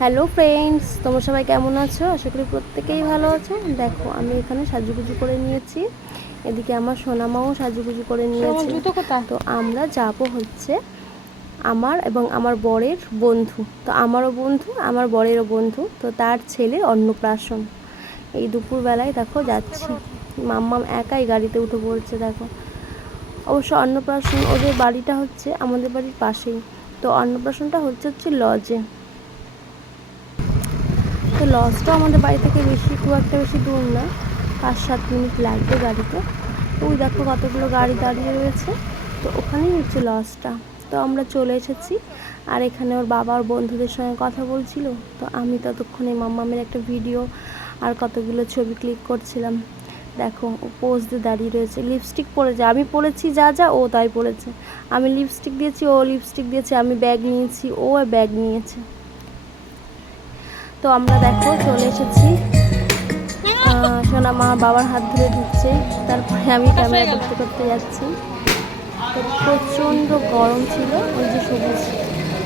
Hello friends, তোমরা সবাই কেমন আছো? আশা করি প্রত্যেকেই ভালো আছো। দেখো, আমি এখানে সাজুগুজু করে নিয়েছি, এদিকে আমার সোনামাও সাজুগুজু করে নিয়েছে। তো আমরা যাব হচ্ছে আমার এবং আমার বরের বন্ধু, তো আমারও বন্ধু আমার বরেরও বন্ধু, তো তার ছেলের অন্নপ্রাশন। এই দুপুরবেলায় দেখো যাচ্ছি, মাম্মাম একাই গাড়িতে উঠে পড়ছে। দেখো, অবশ্য অন্নপ্রাশন ওদের বাড়িটা হচ্ছে আমাদের বাড়ির পাশেই, তো অন্নপ্রাশনটা হচ্ছে লজে। তো লজটা আমাদের বাড়ি থেকে খুব একটা বেশি দূর না, 5-7 মিনিট লাগবে গাড়িতে। তো ওই দেখো কতগুলো গাড়ি দাঁড়িয়ে রয়েছে, তো ওখানেই হচ্ছে লজটা। তো আমরা চলে এসেছি, আর এখানে ওর বাবা ওর বন্ধুদের সঙ্গে কথা বলছিল, তো আমি ততক্ষণে মাম্মামের একটা ভিডিও আর কতগুলো ছবি ক্লিক করছিলাম। দেখো, ও পোজ দিয়ে দাঁড়িয়ে রয়েছে, লিপস্টিক পরেছে, আমি পরেছি যা যা ও তাই পরেছে। আমি লিপস্টিক দিয়েছি, ও লিপস্টিক দিয়েছে, আমি ব্যাগ নিয়েছি, ও ব্যাগ নিয়েছে। তো আমরা দেখো চলে এসেছি, সোনা মা বাবার হাত ধরে ঢুকছে, তারপরে আমি ক্যামেরা করতে করতে যাচ্ছি। তো প্রচণ্ড গরম ছিল। ওই যে সবুজ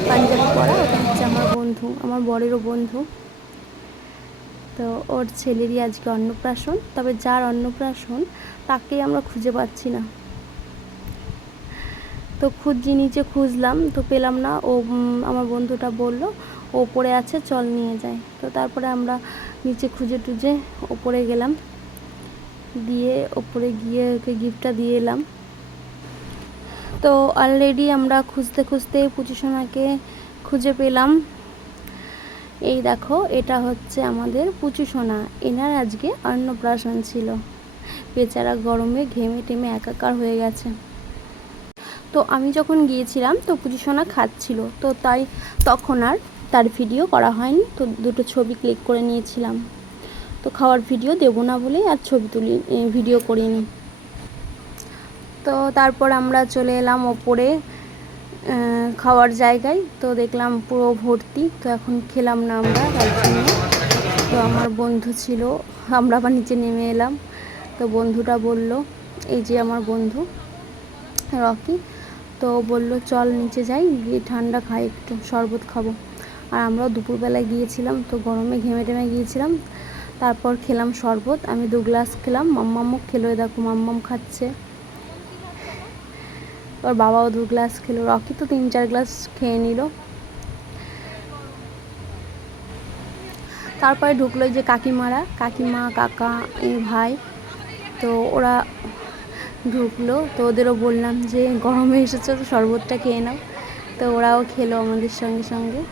পাঞ্জাবি পরা, ওটা হচ্ছে আমার বন্ধু, আমার বরেরও বন্ধু। তো ওর ছেলেরই আজকে অন্নপ্রাশন, তবে যার অন্নপ্রাশন তাকেই আমরা খুঁজে পাচ্ছি না। তো নিচে খুঁজলাম, তো পেলাম না। আমার বন্ধুটা বলল ওপরে আছে, চল নিয়ে যায়। তো তারপরে আমরা নিচে খুঁজে টুজে ওপরে গেলাম, দিয়ে ওপরে গিয়ে ওকে গিফটটা দিয়ে এলাম। তো অলরেডি আমরা খুঁজতে খুঁজতে পুচুসোনাকে খুঁজে পেলাম। এই দেখো, এটা হচ্ছে আমাদের পুচুসোনা, এনার আজকে অন্নপ্রাশন ছিল। বেচারা গরমে ঘেমে টেমে একাকার হয়ে গেছে। তো আমি যখন গিয়েছিলাম তো পুচুসোনা খাচ্ছিল, তো তাই তখন আর তার ভিডিও করা হয়নি, তো দুটো ছবি ক্লিক করে নিয়েছিলাম। তো খাওয়ার ভিডিও দেবো না বলেই আর ভিডিও করিনি। তো তারপর আমরা চলে এলাম ওপরে খাওয়ার জায়গায়, তো দেখলাম পুরো ভর্তি, তো এখন খেলাম না আমরা তার জন্য। তো আমার বন্ধু ছিল, আমরা আবার নিচে নেমে এলাম। তো বন্ধুটা বলল, এই যে আমার বন্ধু রকি, তো বলল চল নিচে যাই, গিয়ে ঠান্ডা খাই, একটু শরবত খাবো। আর আমরাও দুপুরবেলায় গিয়েছিলাম, তো গরমে ঘেমে টেমে গিয়েছিলাম। তারপর খেলাম শরবত, আমি 2 গ্লাস খেলাম, মাম্মামও খেলো, দেখো মাম্মাম খাচ্ছে, ওর বাবাও 2 গ্লাস খেলো, রকি তো 3-4 গ্লাস খেয়ে নিল। তারপরে ঢুকলো যে কাকিমা কাকা এই ভাই, তো ওরা ঢুকলো। তো ওদেরও বললাম যে গরমে এসেছো তো শরবতটা খেয়ে নাও, তো ওরাও খেলো আমাদের সঙ্গে সঙ্গে।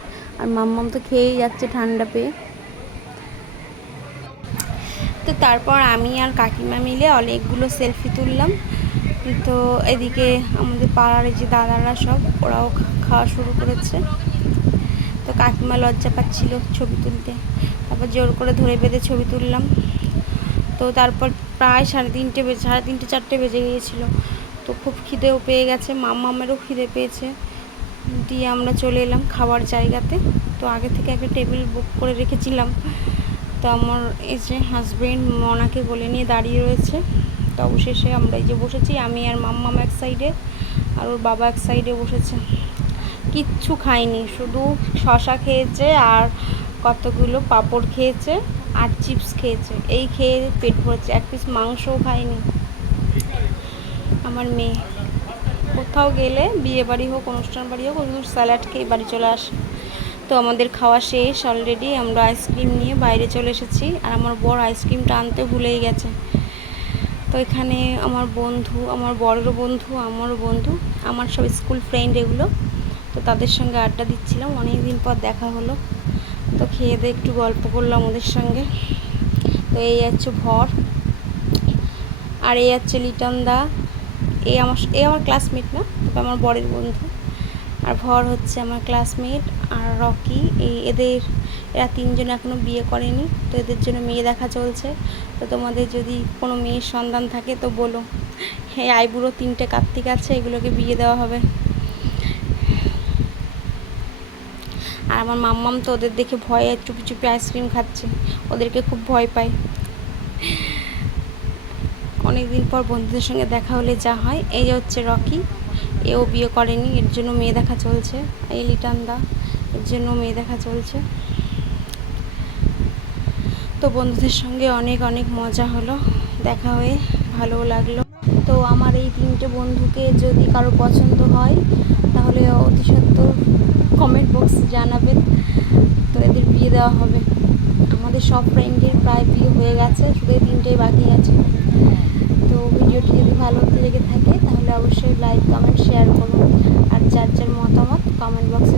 আর মাম্মাম তো খেয়েই যাচ্ছে ঠান্ডা পেয়ে। তো তারপর আমি আর কাকিমা মিলে অনেকগুলো সেলফি তুললাম। তো এদিকে আমাদের পাড়ার যে দাদারা সব, ওরাও খাওয়া শুরু করেছে। তো কাকিমা লজ্জা পাচ্ছিল ছবি তুলতে, তারপর জোর করে ধরে বেঁধে ছবি তুললাম। তো তারপর প্রায় 3:30 4:30 বেজে গিয়েছিল। তো খুব খিদেও পেয়ে গেছে, মাম্মামেরও খিদে পেয়েছে, দিয়ে আমরা চলে এলাম খাওয়ার জায়গাতে। তো আগে থেকে একটা টেবিল বুক করে রেখেছিলাম। তো আমার এই যে হাজব্যান্ড মনাকে বলে নিয়ে দাঁড়িয়ে রয়েছে। তো অবশেষে আমরা এই যে বসেছি, আমি আর মাম্মাম এক সাইডে, আর ওর বাবা এক সাইডে বসেছে। কিচ্ছু খায়নি, শুধু শশা খেয়েছে আর কতগুলো পাঁপড় খেয়েছে আর চিপস খেয়েছে, এই খেয়ে পেট ভরেছে, 1 পিস মাংসও খায়নি। আমার মেয়ে কোথাও গেলে বিয়ে বাড়ি হোক অনুষ্ঠান বাড়ি হোক, শুধু স্যালাড খেয়ে বাড়ি চলে আসে। তো আমাদের খাওয়া শেষ অলরেডি, আমরা আইসক্রিম নিয়ে বাইরে চলে এসেছি, আর আমার বর আইসক্রিমটা আনতে ভুলেই গেছে। তো এখানে আমার বন্ধু, আমার বড়েরও বন্ধু, আমারও বন্ধু, আমার সব স্কুল ফ্রেন্ড এগুলো, তো তাদের সঙ্গে আড্ডা দিচ্ছিলাম, অনেক দিন পর দেখা হলো। তো খেয়ে দিয়ে একটু গল্প করলাম ওদের সঙ্গে। তো এই হচ্ছে ভর, আর এই হচ্ছে লিটন দা, এই আমার ক্লাসমেট না, তবে আমার বরের বন্ধু। আর ভর হচ্ছে আমার ক্লাসমেট, আর রকি, এরা 3জন এখনও বিয়ে করেনি, তো এদের জন্য মেয়ে দেখা চলছে। তো তোমাদের যদি কোনো মেয়ের সন্ধান থাকে তো বলো, হ্যাঁ আইবুড়ো 3টে কার্তিক আছে, এগুলোকে বিয়ে দেওয়া হবে। আর আমার মাম্মাম তো ওদের দেখে ভয়ে চুপি চুপি আইসক্রিম খাচ্ছে, ওদেরকে খুব ভয় পায়। অনেকদিন পর বন্ধুদের সঙ্গে দেখা হলে যা হয়। এই হচ্ছে রকি, এও বিয়ে করেনি, এর জন্য মেয়ে দেখা চলছে। এই লিটান দা, এর জন্য মেয়ে দেখা চলছে। তো বন্ধুদের সঙ্গে অনেক অনেক মজা হলো, দেখা হয়ে ভালোও লাগলো। তো আমার এই 3টে বন্ধুকে যদি কারো পছন্দ হয় তাহলে অতি সত্বর কমেন্ট বক্সে জানাবেন, তো এদের বিয়ে দেওয়া হবে। আমাদের সব ফ্রেন্ডের প্রায় বিয়ে হয়ে গেছে, শুধু এই 3টেই বাকি আছে। তো ভিডিওটি যদি ভালো লেগে থাকে তাহলে অবশ্যই লাইক কমেন্ট শেয়ার করুন, আর যার যার মতামত কমেন্ট বক্সে